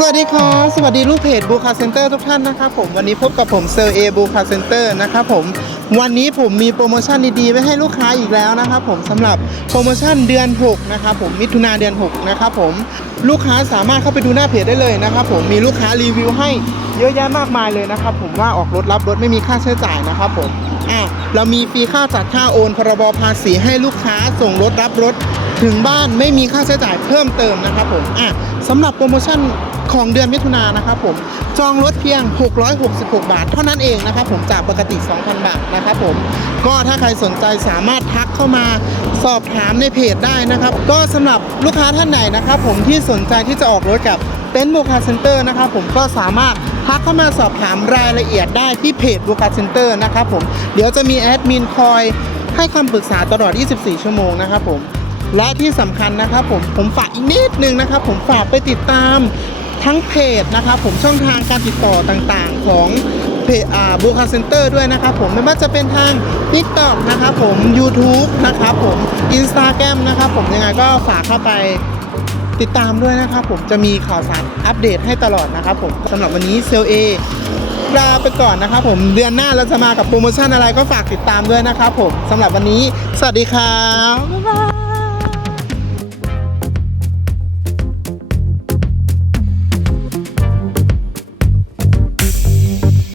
สวัสดีครับสวัสดีลูกเพจบูคาเซ็นเตอร์ทุกท่านนะครับผมวันนี้พบกับผมเซลเอบูคาเซ็นเตอร์นะครับผมวันนี้ผมมีโปรโมชั่นดีๆไว้ให้ลูกค้าอีกแล้วนะครับผมสำหรับโปรโมชั่นเดือน 6 นะครับผมมิถุนาเดือน 6 นะครับผมลูกค้าสามารถเข้าไปดูหน้าเพจได้เลยนะครับผมมีลูกค้ารีวิวให้เยอะแยะมากมายเลยนะครับผมว่าออกรถรับรถไม่มีค่าใช้จ่ายนะครับผม อะเรามีฟรีค่าจัดค่าโอนพรบภาษีให้ลูกค้าส่งรถรับรถถึงบ้านไม่มีค่าใช้จ่ายเพิ่มเติมนะครับผมอะสำหรับโปรโมชั่นของเดือนมิถุนายนนะครับผมจองรถเพียง 666 บาท เท่านั้นเองนะครับผมจากปกติ 2,000 บาทนะครับผมก็ถ้าใครสนใจสามารถทักเข้ามาสอบถามในเพจได้นะครับ ก็สำหรับลูกค้าท่านไหนนะครับผมที่สนใจที่จะออกรถกับเต็นท์บูคาเซ็นเตอร์นะครับผมก็สามารถ ทักเข้ามาสอบถามรายละเอียดได้ที่เพจบูคาเซ็นเตอร์นะครับผมเดี๋ยวจะมีแอดมินคอยให้คำปรึกษาตลอด 24 ชั่วโมงนะครับผมและที่สำคัญนะครับผมผมฝากอีกนิดนึงนะครับ ผมฝากไปติดตามทั้งเพจนะครับผมช่องทางการติดต่อต่างๆ ของเพจอ่าบูคาเซ็นเตอร์ด้วยนะครับผมไม่ว่าจะเป็นทาง TikTok นะครับผม YouTube นะครับผม Instagram นะครับผมยังไงก็ฝากเข้าไป ติดตามด้วยนะครับผมจะมีข่าวสารอัปเดตให้ตลอดนะครับผมสำหรับวันนี้เซลเอลาไปก่อนนะครับผมเดือนหน้าเราจะมากับโปรโมชั่นอะไรก็ฝากติดตามด้วยนะครับผมสำหรับวันนี้ สวัสดีครับบ๊ายบาย